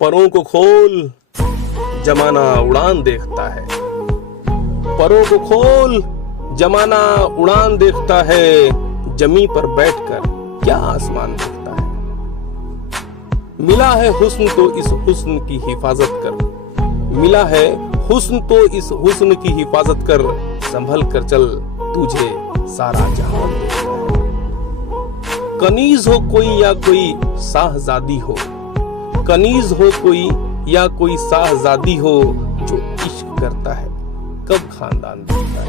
परों को खोल, जमाना उड़ान देखता है। परों को खोल, जमाना उड़ान देखता है। जमी पर बैठकर क्या आसमान देखता है। मिला है हुस्न तो इस हुस्न की हिफाजत कर। मिला है हुस्न तो इस हुस्न की हिफाजत कर। संभल कर चल, तुझे सारा जहान देखता है। कनीज हो कोई या कोई साहजादी हो, कनीज हो कोई या कोई साहजादी हो, जो इश्क करता है कब खानदान देखता है।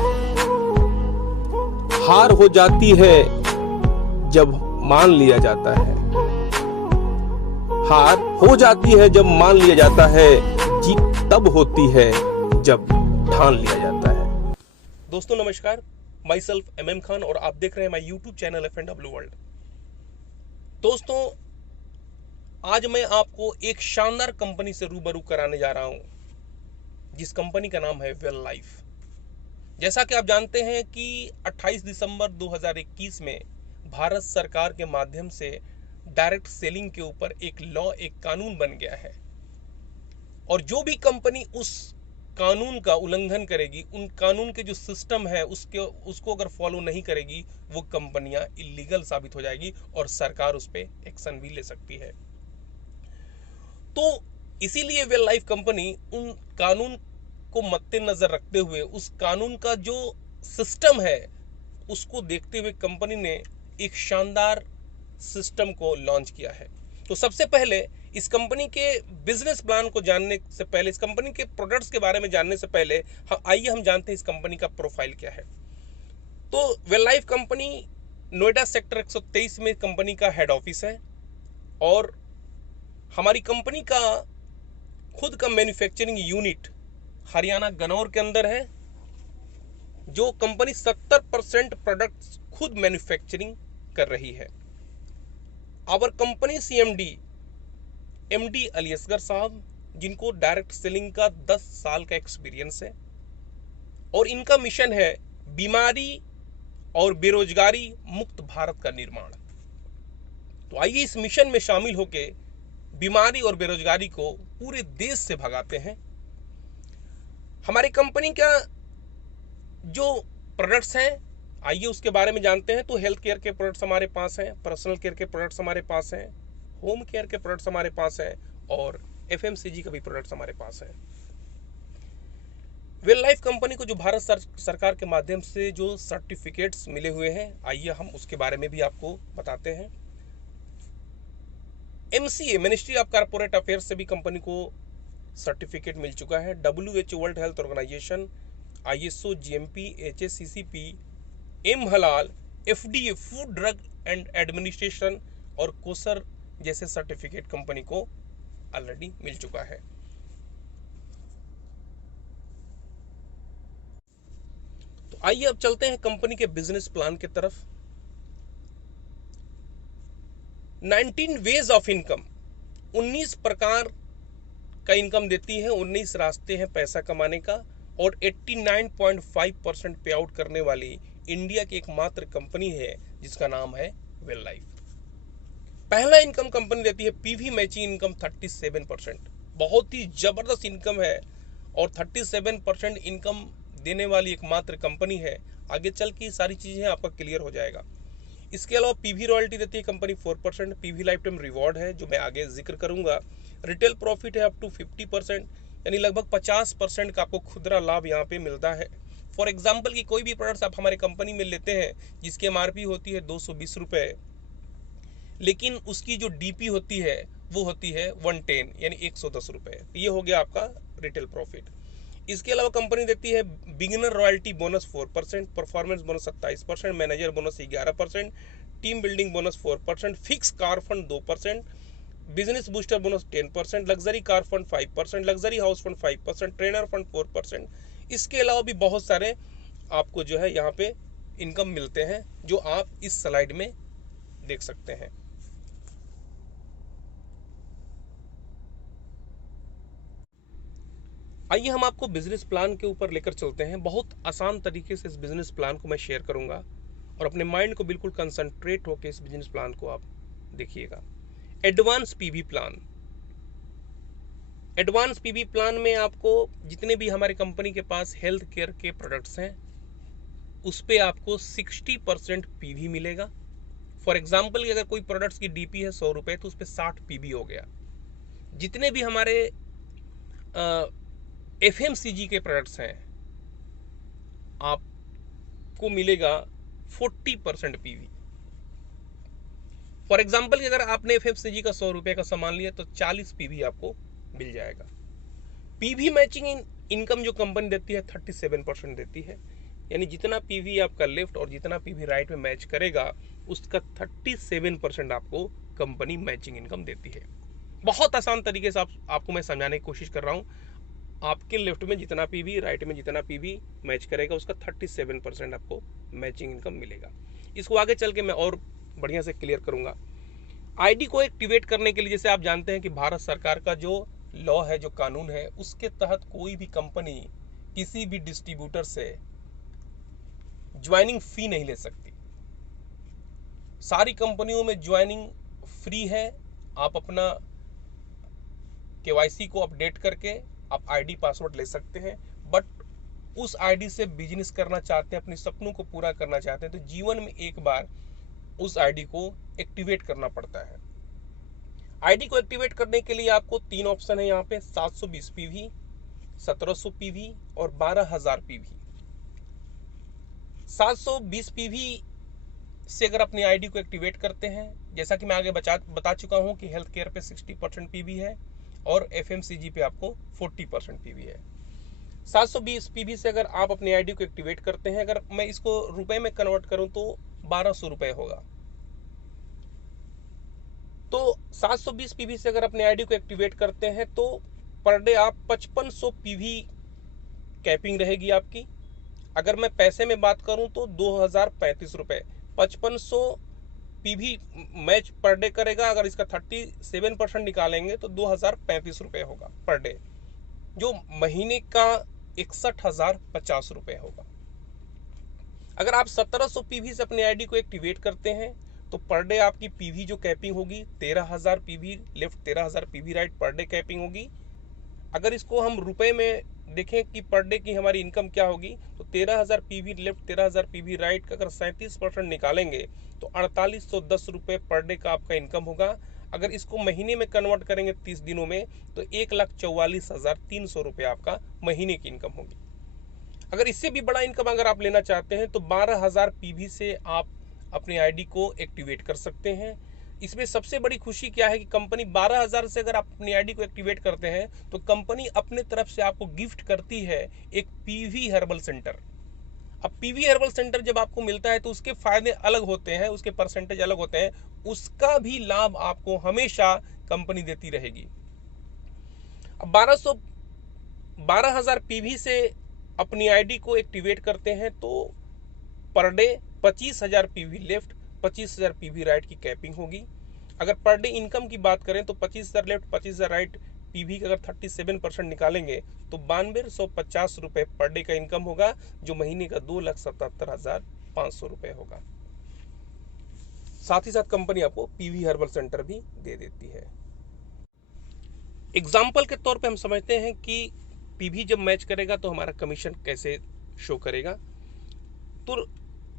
हार हो जाती है जब मान लिया जाता है। हार हो जाती है जब मान लिया जाता है। जीत तब होती है जब ठान लिया जाता है। दोस्तों नमस्कार, माई सेल्फ MM खान और आप देख रहे हैं my YouTube channel F&W world. दोस्तों आज मैं आपको एक शानदार कंपनी से रूबरू कराने जा रहा हूं, जिस कंपनी का नाम है वेल लाइफ। जैसा कि आप जानते हैं कि 28 दिसंबर 2021 में भारत सरकार के माध्यम से डायरेक्ट सेलिंग के ऊपर एक लॉ, एक कानून बन गया है। और जो भी कंपनी उस कानून का उल्लंघन करेगी, उन कानून के जो सिस्टम है उसको अगर फॉलो नहीं करेगी, वो कंपनियां इलीगल साबित हो जाएगी और सरकार उस पर एक्शन भी ले सकती है। तो इसीलिए वेल लाइफ कंपनी उन कानून को मद्देनजर रखते हुए, उस कानून का जो सिस्टम है उसको देखते हुए कंपनी ने एक शानदार सिस्टम को लॉन्च किया है। तो सबसे पहले इस कंपनी के बिजनेस प्लान को जानने से पहले, इस कंपनी के प्रोडक्ट्स के बारे में जानने से पहले आइए हम जानते हैं इस कंपनी का प्रोफाइल क्या है। तो well life company Noida sector 123 में कंपनी का हेड ऑफिस है और हमारी कंपनी का खुद का मैन्युफैक्चरिंग यूनिट हरियाणा गनौर के अंदर है, जो कंपनी 70% प्रोडक्ट्स खुद मैन्युफैक्चरिंग कर रही है। Our company CMD MD Ali Asgar साहब, जिनको डायरेक्ट सेलिंग का 10 साल का एक्सपीरियंस है और इनका मिशन है बीमारी और बेरोजगारी मुक्त भारत का निर्माण। तो आइए इस मिशन में शामिल होके बीमारी और बेरोजगारी को पूरे देश से भगाते हैं। हमारी कंपनी का जो प्रोडक्ट्स हैं आइए उसके बारे में जानते हैं। तो हेल्थ केयर के प्रोडक्ट्स हमारे पास हैं, पर्सनल केयर के प्रोडक्ट्स हमारे पास हैं, होम केयर के प्रोडक्ट्स हमारे पास हैं और FMCG का भी प्रोडक्ट्स हमारे पास हैं। वेल लाइफ कंपनी को जो भारत सरकार के माध्यम से जो सर्टिफिकेट्स मिले हुए हैं, आइए हम उसके बारे में भी आपको बताते हैं। MCA ministry of corporate affairs से भी कंपनी को सर्टिफिकेट मिल चुका है। WHO world health organization, ISO GMP, HACCP, हलाल, FDA food drug and administration और कोसर जैसे सर्टिफिकेट कंपनी को ऑलरेडी मिल चुका है। तो आइए अब चलते हैं कंपनी के बिजनेस प्लान की तरफ। 19 वेज ऑफ इनकम, 19 प्रकार का इनकम देती है, 19 रास्ते हैं पैसा कमाने का और 89.5% पे आउट करने वाली इंडिया की एकमात्र कंपनी है जिसका नाम है वेल लाइफ। पहला इनकम कंपनी देती है PV मैचिंग इनकम 37%, बहुत ही जबरदस्त इनकम है और 37% इनकम देने वाली एकमात्र कंपनी है। आगे चल के सारी चीजें आपका क्लियर हो जाएगा। इसके अलावा PV रॉयल्टी देती है company 4%, PV life time reward है जो मैं आगे जिक्र करूंगा। रिटेल प्रॉफिट है अप टू 50%, यानी लगभग 50% का आपको खुदरा लाभ यहाँ पे मिलता है। फॉर एग्जाम्पल की कोई भी प्रोडक्ट्स आप हमारे कंपनी में लेते हैं जिसकी MRP होती है 220 रुपये, लेकिन उसकी जो DP होती है वो होती है 110 यानी 110 रुपये। ये हो गया आपका रिटेल प्रॉफिट। इसके अलावा कंपनी देती है beginner royalty bonus 4%, performance bonus 27%, manager bonus 11%, team building bonus 4%, fix car fund 2%, business booster bonus 10%, luxury car fund 5%, luxury house fund 5%, trainer fund 4%। इसके अलावा भी बहुत सारे आपको जो है यहाँ पे इनकम मिलते हैं जो आप इस स्लाइड में देख सकते हैं। आइए हम आपको बिजनेस प्लान के ऊपर लेकर चलते हैं। बहुत आसान तरीके से इस बिजनेस प्लान को मैं शेयर करूंगा और अपने माइंड को बिल्कुल कंसंट्रेट होकर इस बिजनेस प्लान को आप देखिएगा। Advance PV plan, advance PV plan में आपको जितने भी हमारे कंपनी के पास हेल्थ केयर के प्रोडक्ट्स हैं उस पे आपको 60% पीवी मिलेगा। फॉर एग्जाम्पल अगर कोई प्रोडक्ट्स की डीपी है 100 रुपए तो उस पर 60 पीवी हो गया। जितने भी हमारे एफएमसीजी के प्रोडक्ट्स हैं आपको मिलेगा 40% पीवी। फॉर एग्जाम्पल अगर आपने एफएमसीजी का 100 रुपए का सामान लिया तो 40 पीवी आपको मिल जाएगा। पीवी मैचिंग इनकम जो कंपनी देती है 37% देती है, यानी जितना पीवी आपका लेफ्ट और जितना पीवी राइट में मैच करेगा उसका 37% आपको कंपनी मैचिंग इनकम देती है। बहुत आसान तरीके से आपको मैं समझाने की कोशिश कर रहा हूं। आपके लेफ्ट में जितना पीवी राइट में जितना पीवी मैच करेगा उसका 37% आपको मैचिंग इनकम मिलेगा। इसको आगे चल के मैं और बढ़िया से क्लियर करूंगा। आईडी को एक्टिवेट करने के लिए जैसे आप जानते हैं कि भारत सरकार का जो लॉ है, जो कानून है, उसके तहत कोई भी कंपनी किसी भी डिस्ट्रीब्यूटर से ज्वाइनिंग फी नहीं ले सकती। सारी कंपनियों में ज्वाइनिंग फ्री है। आप अपना केवाईसी को अपडेट करके आप आईडी पासवर्ड ले सकते हैं, बट उस आईडी से बिजनेस करना चाहते हैं, अपने सपनों को पूरा करना चाहते हैं तो जीवन में एक बार उस आईडी को एक्टिवेट करना पड़ता है। आईडी को एक्टिवेट करने के लिए आपको 3 ऑप्शन है यहाँ पे, 720 पीवी, 1700 पीवी और 12,000 पीवी। 720 पीवी से अगर अपनी आईडी को एक्टिवेट करते हैं, जैसा कि मैं आगे बता चुका हूं कि हेल्थ केयर पे 60% पीवी है और एफएमसीजी पे आपको 40% पीवी है। 720 पीवी से अगर आप अपनी आईडी को एक्टिवेट करते हैं, अगर मैं इसको रुपए में कन्वर्ट करूं तो 1200 रुपए होगा। तो 720 पीवी से अगर अपने आईडी को एक्टिवेट करते हैं तो पर डे आप 5500 पीवी कैपिंग रहेगी आपकी। अगर मैं पैसे में बात करूं तो 2035 रुपए। 5500 पीवी मैच पर डे करेगा। अगर इसका 37% निकालेंगे तो 2035 रुपए होगा पर डे, जो महीने का 61,050 रुपए होगा। अगर आप 1700 पीवी से अपने आईडी को एक्टिवेट करते हैं तो पर डे आपकी पीवी जो कैपिंग होगी 13,000 PV left, 13,000 PV right per day capping होगी। अगर इसको हम रुपए में देखें कि पर डे की हमारी इनकम क्या होगी तो 13,000 पीवी लेफ्ट, 13,000 पीवी राइट का अगर 37% निकालेंगे तो 4810 रुपए पर डे का आपका इनकम होगा। अगर इसको महीने में कन्वर्ट करेंगे 30 दिनों में तो 1,44,300 रुपए आपका महीने की इनकम होगी। अगर इससे भी बड़ा इनकम अगर आप लेना चाहते हैं तो 12,000 पीवी से आप अपनी आईडी को एक्टिवेट कर सकते हैं। इसमें सबसे बड़ी खुशी क्या है कि कंपनी 12,000 से अगर आप अपनी आईडी को एक्टिवेट करते हैं तो कंपनी अपने तरफ से आपको गिफ्ट करती है एक पीवी हर्बल सेंटर। अब पीवी हर्बल सेंटर जब आपको मिलता है तो उसके फायदे अलग होते हैं, उसके परसेंटेज अलग होते हैं, उसका भी लाभ आपको हमेशा कंपनी देती रहेगी। अब 12,000 पीवी से अपनी आईडी को एक्टिवेट करते हैं तो per day 25,000 PV left, 25,000 PV right की कैपिंग होगी। अगर पर डे इनकम की बात करें तो 25,000 लेफ्ट, 25,000 राइट पीवी का अगर 37% निकालेंगे तो 9250 रुपए पर डे का इनकम होगा, जो महीने का 2,77,500 रुपए होगा। साथ ही साथ कंपनी आपको पीवी हर्बल सेंटर भी दे देती है। एग्जाम्पल के तौर पे हम समझते हैं कि पीवी जब मैच करेगा तो हमारा कमीशन कैसे शो करेगा। तो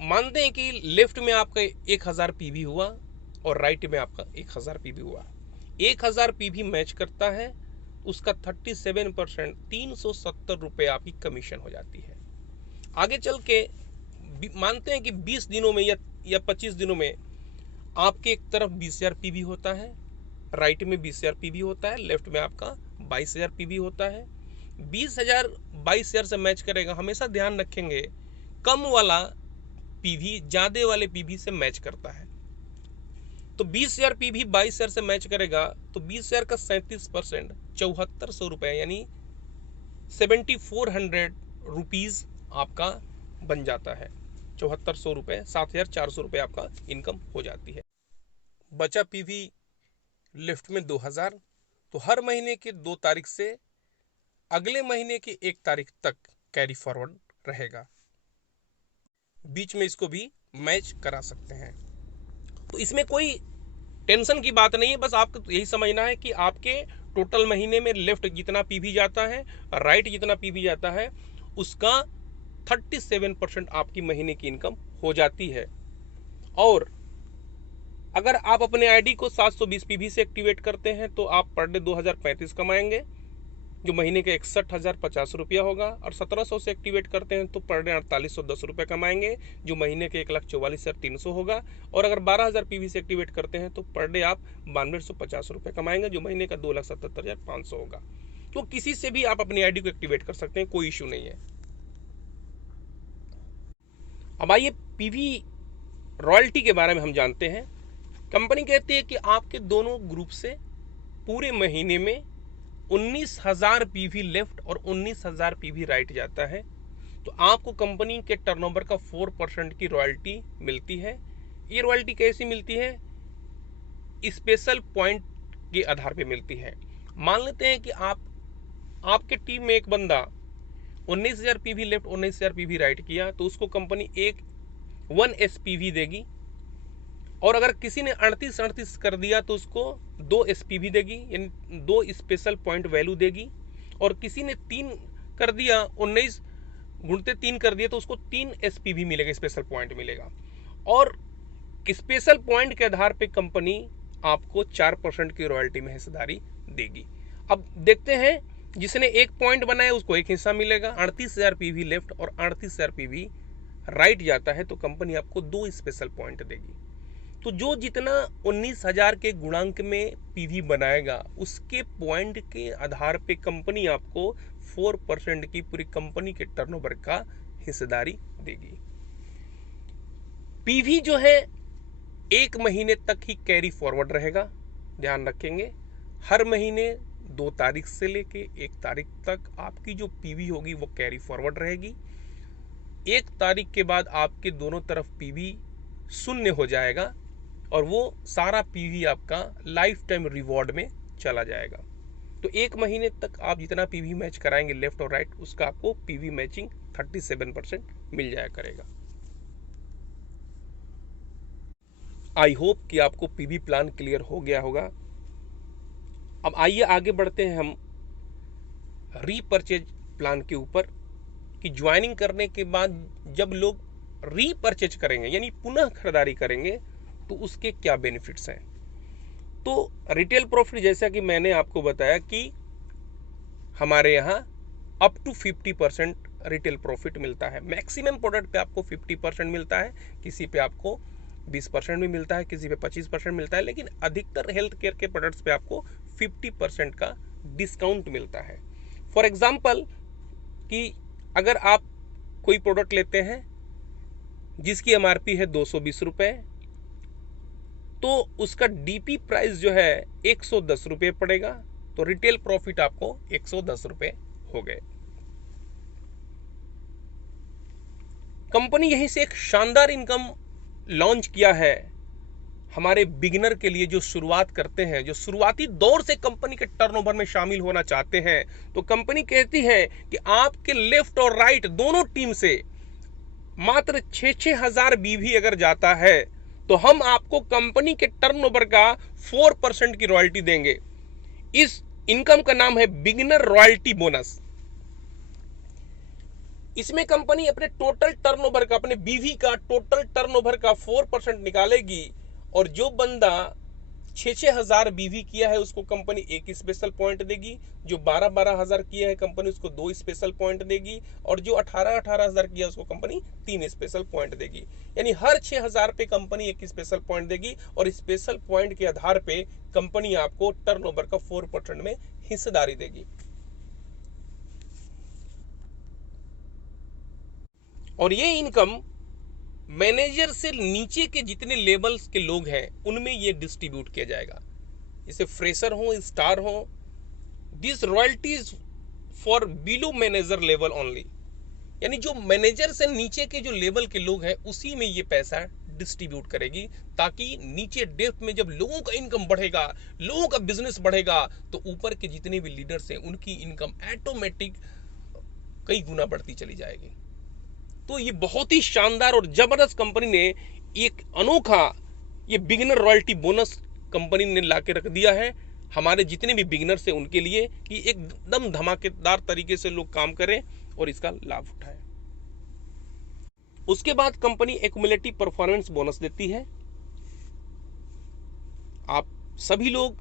मानते हैं कि लेफ्ट में आपका 1,000 पीवी हुआ और राइट में आपका 1,000 पीवी हुआ। 1,000 पीवी मैच करता है, उसका 37% 370 रुपए आपकी कमीशन हो जाती है। आगे चल के मानते हैं कि 20 दिनों में या 25 दिनों में आपके एक तरफ 20,000 पीवी होता है, राइट में 20,000 पीवी होता है, लेफ्ट में आपका 22,000 पीवी होता है। 20,000 22,000 से मैच करेगा। हमेशा ध्यान रखेंगे कम वाला पीवी ज्यादा वाले पीवी से मैच करता है। तो 20,000 पीवी 22,000 से मैच करेगा तो 20,000 का 37% 7,400 रुपए यानी 7,400 रुपीज आपका बन जाता है। 7,400 रुपए, 7,400 रुपए आपका इनकम हो जाती है। बचा पीवी लेफ्ट में 2,000, तो हर महीने के 2 तारीख से अगले महीने की 1 तारीख तक कैरी फॉरवर्ड रहेगा। बीच में इसको भी मैच करा सकते हैं। तो इसमें कोई टेंशन की बात नहीं है, बस आपको यही समझना है कि आपके टोटल महीने में लेफ्ट जितना पीवी जाता है, राइट जितना पीवी जाता है, उसका 37% आपकी महीने की इनकम हो जाती है। और अगर आप अपने आईडी को 720 पीवी से एक्टिवेट करते हैं तो आप पर डे 2035 कमाएंगे, जो महीने के 61,050 रुपया होगा। और 1700 से एक्टिवेट करते हैं तो पर डे 4810 रुपये कमाएंगे, जो महीने के 1,44,300 होगा। और अगर 12,000 पीवी से एक्टिवेट करते हैं तो पर डे आप 9250 रुपये कमाएंगे, जो महीने का 2,77,500 होगा। तो किसी से भी आप अपनी आईडी को एक्टिवेट कर सकते हैं, कोई इश्यू नहीं है। अब आइए पीवी रॉयल्टी के बारे में हम जानते हैं। कंपनी कहती है कि आपके दोनों ग्रुप से पूरे महीने में 19,000 पीवी लेफ्ट और 19,000 पीवी राइट जाता है, तो आपको कंपनी के टर्नओवर का 4% की रॉयल्टी मिलती है। ये रॉयल्टी कैसी मिलती है? स्पेशल पॉइंट के आधार पे मिलती है। मान लेते हैं कि आपके टीम में एक बंदा 19,000 पीवी लेफ्ट 19,000 पीवी राइट किया, तो उसको कंपनी 1 एसपीवी देगी। और अगर किसी ने 38 कर दिया तो उसको 2 एसपीवी देगी, यानी 2 स्पेशल पॉइंट वैल्यू देगी। और किसी ने 3 कर दिया, 19 गुणते 3 कर दिया, तो उसको 3 एसपीवी मिलेगा, स्पेशल पॉइंट मिलेगा। और स्पेशल पॉइंट के आधार पे कंपनी आपको 4% की रॉयल्टी में हिस्सेदारी देगी। अब देखते हैं, जिसने 1 पॉइंट बनाया उसको 1 हिस्सा मिलेगा। 38,000 पीवी लेफ्ट और 38,000 पीवी राइट जाता है तो कंपनी आपको 2 स्पेशल पॉइंट देगी। तो जो जितना 19,000 के गुणांक में पीवी बनाएगा उसके पॉइंट के आधार पे कंपनी आपको 4% की पूरी कंपनी के टर्नओवर का हिस्सेदारी देगी। पीवी जो है 1 महीने तक ही कैरी फॉरवर्ड रहेगा, ध्यान रखेंगे। हर महीने 2 तारीख से लेके 1 तारीख तक आपकी जो पीवी होगी वो कैरी फॉरवर्ड रहेगी। 1 तारीख के बाद आपके दोनों तरफ पीवी शून्य हो जाएगा और वो सारा पीवी आपका लाइफ टाइम रिवॉर्ड में चला जाएगा। तो 1 महीने तक आप जितना पीवी मैच कराएंगे लेफ्ट और राइट, उसका आपको पीवी मैचिंग 37% मिल जाया करेगा। आई होप कि आपको पीवी प्लान क्लियर हो गया होगा। अब आइए आगे बढ़ते हैं हम रीपरचेज प्लान के ऊपर, कि ज्वाइनिंग करने के बाद जब लोग रीपरचेज करेंगे यानी पुनः खरीदारी करेंगे तो उसके क्या बेनिफिट्स हैं। तो रिटेल प्रॉफिट, जैसा कि मैंने आपको बताया कि हमारे यहाँ अप टू 50% रिटेल प्रॉफिट मिलता है। मैक्सिमम प्रोडक्ट पे आपको 50% मिलता है, किसी पे आपको 20% भी मिलता है, किसी पे 25% मिलता है, लेकिन अधिकतर हेल्थ केयर के प्रोडक्ट्स पे आपको 50% का डिस्काउंट मिलता है। फॉर एग्जाम्पल कि अगर आप कोई प्रोडक्ट लेते हैं जिसकी एमआरपी है 220 रुपये, तो उसका डीपी प्राइस जो है 110 रुपये पड़ेगा, तो रिटेल प्रॉफिट आपको 110 रुपये हो गए। कंपनी यहीं से एक शानदार इनकम लॉन्च किया है हमारे बिगिनर के लिए, जो शुरुआत करते हैं, जो शुरुआती दौर से कंपनी के टर्नओवर में शामिल होना चाहते हैं। तो कंपनी कहती है कि आपके लेफ्ट और राइट दोनों टीम से मात्र 6-6 हजार बीवी अगर जाता है तो हम आपको कंपनी के टर्नओवर का 4% की रॉयल्टी देंगे। इस इनकम का नाम है बिगिनर रॉयल्टी बोनस। इसमें कंपनी अपने टोटल टर्नओवर का, अपने बीवी का टोटल टर्नओवर का 4% निकालेगी, और जो बंदा 6-6 हजार बीवी किया है उसको कंपनी 1 स्पेशल पॉइंट देगी, जो 12-12 हजार किया है कंपनी उसको 2 स्पेशल पॉइंट देगी, और जो 18-18 हजार किया उसको कंपनी 3 स्पेशल पॉइंट देगी। यानी हर 6 हजार पे कंपनी 1 स्पेशल पॉइंट देगी, और स्पेशल पॉइंट के आधार पे कंपनी आपको टर्नओवर का 4% में हिस्सेदारी देगी। और ये इनकम मैनेजर से नीचे के जितने लेवल्स के लोग हैं उनमें ये डिस्ट्रीब्यूट किया जाएगा, जैसे फ्रेशर हो, स्टार हो। This royalties for below manager level only, यानी जो मैनेजर से नीचे के जो लेवल के लोग हैं उसी में ये पैसा डिस्ट्रीब्यूट करेगी, ताकि नीचे डेप्थ में जब लोगों का इनकम बढ़ेगा, लोगों का बिजनेस बढ़ेगा, तो ऊपर के जितने भी लीडर्स हैं उनकी इनकम ऑटोमेटिक कई गुना बढ़ती चली जाएगी। तो ये बहुत ही शानदार और जबरदस्त कंपनी ने एक अनोखा ये बिगिनर रॉयल्टी बोनस कंपनी ने लाके रख दिया है हमारे जितने भी बिगिनर्स हैं उनके लिए कि एकदम धमाकेदार तरीके से लोग काम करें और इसका लाभ उठाएं। उसके बाद कंपनी एक्युमुलेटिव परफॉर्मेंस बोनस देती है। आप सभी लोग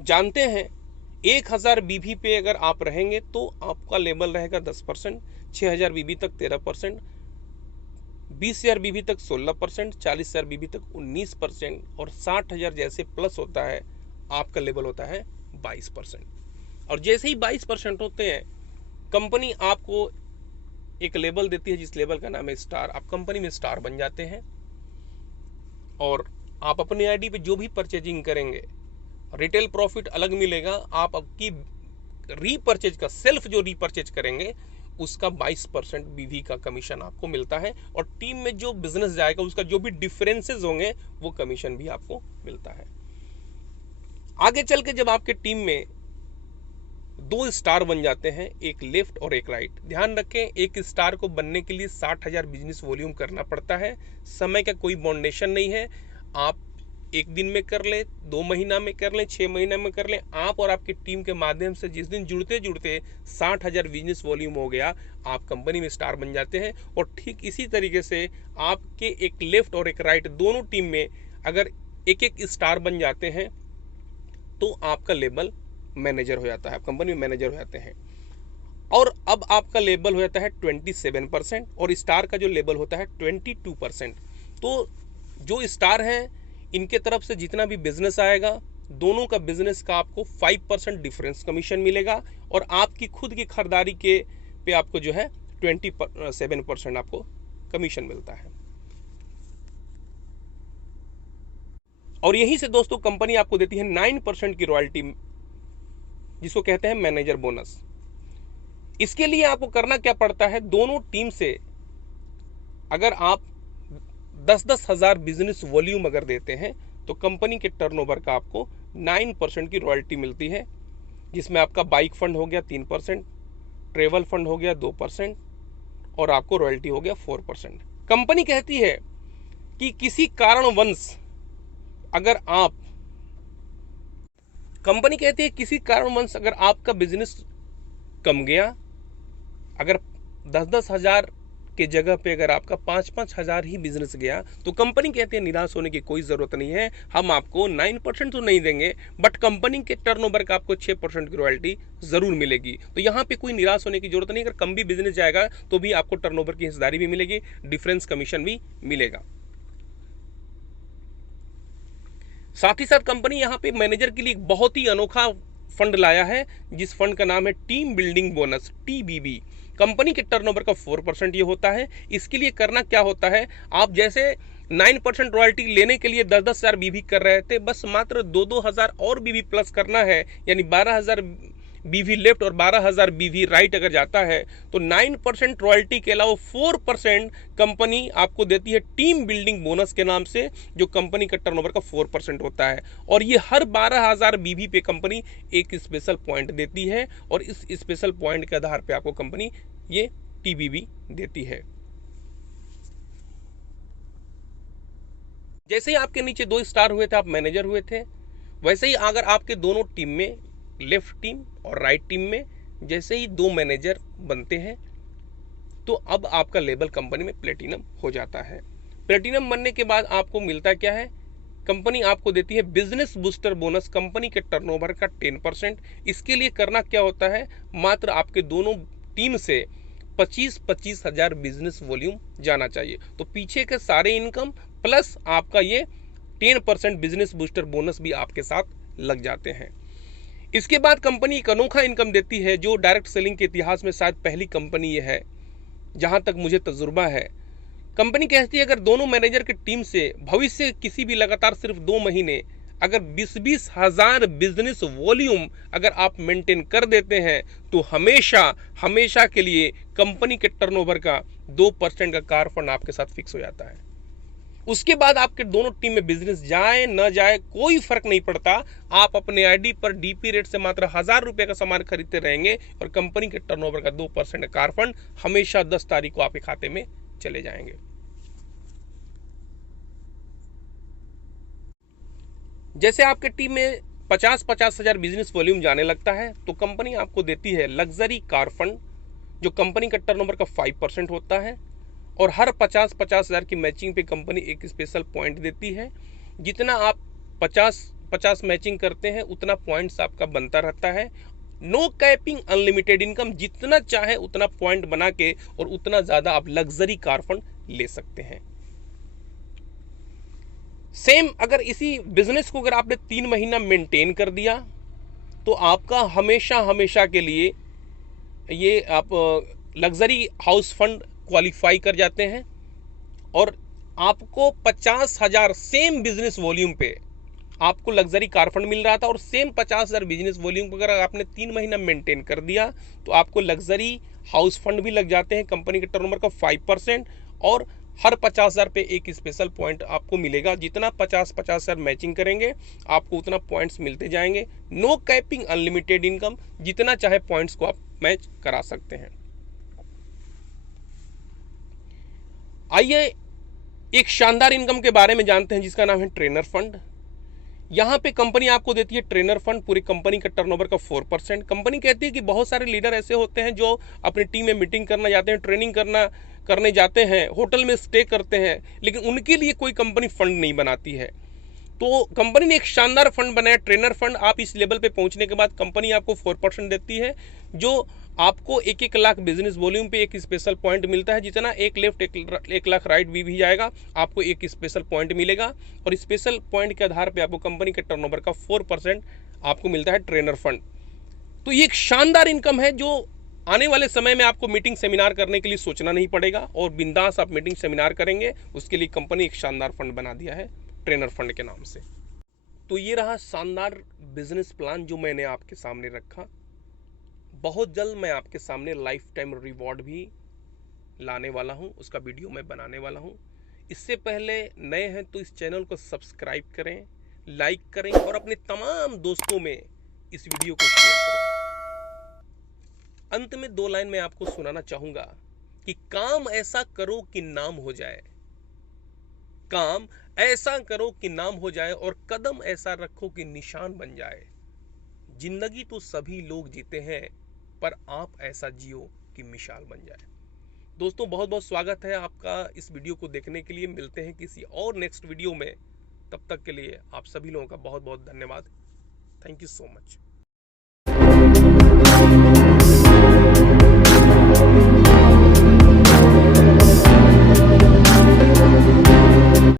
जानते हैं 1000 बीवी पे अगर आप रहेंगे तो आपका लेवल रहेगा 10%, 6000 बीवी तक 13%, 20,000 बीवी तक 16%, 40,000 बीवी तक 19% और 60,000 जैसे प्लस होता है आपका लेवल होता है 22%। और जैसे ही 22% होते हैं कंपनी आपको एक लेवल देती है जिस लेवल का नाम है स्टार। आप कंपनी में स्टार बन जाते हैं और आप अपनी आईडी पे जो भी परचेजिंग करेंगे रिटेल प्रॉफिट अलग मिलेगा। आप आपकी रीपरचेज का सेल्फ जो रीपरचेज करेंगे उसका 22% बीवी का कमीशन आपको मिलता है और टीम में जो बिजनेस जाएगा उसका जो भी डिफरेंसेस होंगे वो कमीशन भी आपको मिलता है। आगे चल के जब आपके टीम में 2 स्टार बन जाते हैं, एक लेफ्ट और एक राइट, ध्यान रखें एक स्टार को बनने के लिए 60,000 बिजनेस वॉल्यूम करना पड़ता है। समय का कोई बाउंडेशन नहीं है। आप 1 दिन में कर ले, 2 महीना में कर ले, 6 महीना में कर ले। आप और आपकी टीम के माध्यम से जिस दिन जुड़ते जुड़ते 60,000 बिजनेस वॉल्यूम हो गया आप कंपनी में स्टार बन जाते हैं। और ठीक इसी तरीके से आपके एक लेफ्ट और एक राइट दोनों टीम में अगर एक एक स्टार बन जाते हैं तो आपका लेवल मैनेजर हो जाता है, आप कंपनी में मैनेजर हो जाते हैं। और अब आपका लेवल हो जाता है 27% और स्टार का जो लेवल होता है 22%। तो जो स्टार है इनके तरफ से जितना भी बिजनेस आएगा दोनों का बिजनेस का आपको 5% डिफरेंस कमीशन मिलेगा और आपकी खुद की खरीदारी के पे आपको जो है 27% आपको कमीशन मिलता है। और यहीं से दोस्तों कंपनी आपको देती है 9% की रॉयल्टी जिसको कहते हैं मैनेजर बोनस। इसके लिए आपको करना क्या पड़ता है, दोनों टीम से अगर आप 10-10 हजार बिजनेस वॉल्यूम अगर देते हैं तो कंपनी के टर्नओवर का आपको 9% की रॉयल्टी मिलती है, जिसमें आपका बाइक फंड हो गया 3%, ट्रेवल फंड हो गया 2% और आपको रॉयल्टी हो गया 4%। कंपनी कहती है कि किसी कारणवश अगर आपका बिजनेस कम गया, अगर 10-10 हजार के जगह पे अगर आपका 5-5 हजार ही बिजनेस गया तो कंपनी कहती है निराश होने की कोई जरूरत नहीं है। हम आपको 9% तो नहीं देंगे बट कंपनी के टर्नओवर का आपको 6% की रॉयल्टी जरूर मिलेगी। तो यहाँ पे कोई निराश होने की जरूरत नहीं। अगर कम भी बिजनेस जाएगा तो भी आपको टर्नओवर की हिस्सेदारी भी मिलेगी, डिफरेंस कमीशन भी मिलेगा। साथ ही साथ कंपनी यहाँ पे मैनेजर के लिए एक बहुत ही अनोखा फंड लाया है जिस फंड का नाम है team building bonus, TBB। Company के टर्नओवर का 4% ये होता है। इसके लिए करना क्या होता है, आप जैसे 9% रॉयल्टी लेने के लिए 10-10 हजार बीवी कर रहे थे, बस मात्र 2-2 हजार और बीवी प्लस करना है, यानी 12,000 बीवी लेफ्ट और 12,000 बीवी राइट अगर जाता है तो 9% रॉयल्टी के अलावा 4% कंपनी आपको देती है टीम बिल्डिंग बोनस के नाम से, जो कंपनी का टर्नओवर का 4% होता है। और ये हर 12,000 बीवी पे कंपनी एक स्पेशल पॉइंट देती है और इस स्पेशल पॉइंट के आधार पे आपको कंपनी ये TBB देती है। जैसे ही आपके नीचे 2 स्टार हुए थे, आप मैनेजर हुए थे, वैसे ही अगर आपके दोनों टीम में, लेफ्ट टीम और राइट टीम में जैसे ही 2 मैनेजर बनते हैं तो अब आपका लेवल कंपनी में प्लेटिनम हो जाता है। प्लेटिनम बनने के बाद आपको मिलता क्या है, कंपनी आपको देती है बिजनेस बूस्टर बोनस कंपनी के टर्नओवर का 10%। इसके लिए करना क्या होता है, मात्र आपके दोनों टीम से 25-25 हजार बिजनेस वॉल्यूम जाना चाहिए। तो पीछे के सारे इनकम प्लस आपका ये 10% बिजनेस बूस्टर बोनस भी आपके साथ लग जाते हैं। इसके बाद कंपनी एक अनोखा इनकम देती है जो डायरेक्ट सेलिंग के इतिहास में शायद पहली कंपनी ये है जहां तक मुझे तजुर्बा है। कंपनी कहती है अगर दोनों मैनेजर की टीम से भविष्य किसी भी लगातार सिर्फ 2 महीने अगर 20-20 हजार बिजनेस वॉल्यूम अगर आप मेंटेन कर देते हैं तो हमेशा के लिए कंपनी के टर्नओवर का 2% का कार फंड आपके साथ फिक्स हो जाता है। उसके बाद आपके दोनों टीम में बिजनेस जाए न जाए कोई फर्क नहीं पड़ता, आप अपने आईडी पर DP रेट से मात्र 1000 रुपये का सामान खरीदते रहेंगे और कंपनी के टर्नओवर का 2% कार फंड हमेशा 10 तारीख को आपके खाते में चले जाएंगे। जैसे आपके टीम में 50-50 हज़ार बिजनेस वॉल्यूम जाने लगता है तो कंपनी आपको देती है लग्जरी कार फंड, जो कंपनी का टर्नओवर का 5% होता है, और हर 50-50 हज़ार की मैचिंग पे कंपनी एक स्पेशल पॉइंट देती है। जितना आप 50-50 मैचिंग करते हैं उतना पॉइंट्स आपका बनता रहता है। नो कैपिंग, अनलिमिटेड इनकम, जितना चाहे उतना पॉइंट बना के और उतना ज़्यादा आप लग्जरी कार फंड ले सकते हैं। सेम अगर इसी बिजनेस को अगर आपने 3 महीना मेंटेन कर दिया तो आपका हमेशा हमेशा के लिए ये आप लग्जरी हाउस फंड क्वालिफाई कर जाते हैं और आपको 50,000 सेम बिजनेस वॉल्यूम पे आपको लग्जरी कार फंड मिल रहा था, और सेम 50,000 बिजनेस वॉल्यूम पर अगर आपने 3 महीना मेंटेन कर दिया तो आपको लग्जरी हाउस फंड भी लग जाते हैं कंपनी के टर्नओवर का 5%, और हर 50,000 पे एक स्पेशल पॉइंट आपको मिलेगा। जितना 50-50 हज़ार मैचिंग करेंगे आपको उतना पॉइंट्स मिलते जाएंगे। नो कैपिंग, अनलिमिटेड इनकम, जितना चाहे पॉइंट्स को आप मैच करा सकते हैं। आइए एक शानदार इनकम के बारे में जानते हैं जिसका नाम है ट्रेनर फंड। यहां पे कंपनी आपको देती है ट्रेनर फंड, पूरी कंपनी का टर्नओवर का 4%। कंपनी कहती है कि बहुत सारे लीडर ऐसे होते हैं जो अपनी टीम में मीटिंग करना जाते हैं, ट्रेनिंग करने जाते हैं, होटल में स्टे करते हैं, लेकिन उनके लिए कोई कंपनी फंड नहीं बनाती है। तो कंपनी ने एक शानदार फंड बनाया, ट्रेनर फंड। आप इस लेवल पे पहुंचने के बाद कंपनी आपको 4% देती है, जो आपको 1-1 लाख बिजनेस वॉल्यूम पे एक स्पेशल पॉइंट मिलता है। जितना एक लेफ्ट 1 लाख राइट भी जाएगा आपको एक स्पेशल पॉइंट मिलेगा, और स्पेशल पॉइंट के आधार पे आपको कंपनी के टर्नओवर का 4% आपको मिलता है ट्रेनर फंड। तो ये एक शानदार इनकम है जो आने वाले समय में आपको मीटिंग सेमिनार करने के लिए सोचना नहीं पड़ेगा, और बिंदास आप मीटिंग सेमिनार करेंगे। उसके लिए कंपनी एक शानदार फंड बना दिया है ट्रेनर फंड के नाम से। तो ये रहा शानदार बिजनेस प्लान जो मैंने आपके सामने रखा। बहुत जल्द मैं आपके सामने लाइफ टाइम रिवॉर्ड भी लाने वाला हूं, उसका वीडियो मैं बनाने वाला हूं। इससे पहले नए हैं तो इस चैनल को सब्सक्राइब करें, लाइक करें और अपने तमाम दोस्तों में इस वीडियो को शेयर करें। अंत में 2 लाइन मैं आपको सुनाना चाहूंगा कि काम ऐसा करो कि नाम हो जाए, काम ऐसा करो कि नाम हो जाए, और कदम ऐसा रखो कि निशान बन जाए। जिंदगी तो सभी लोग जीते हैं, पर आप ऐसा जियो कि मिसाल बन जाए। दोस्तों बहुत बहुत स्वागत है आपका इस वीडियो को देखने के लिए। मिलते हैं किसी और नेक्स्ट वीडियो में, तब तक के लिए आप सभी लोगों का बहुत बहुत धन्यवाद। Thank you so much.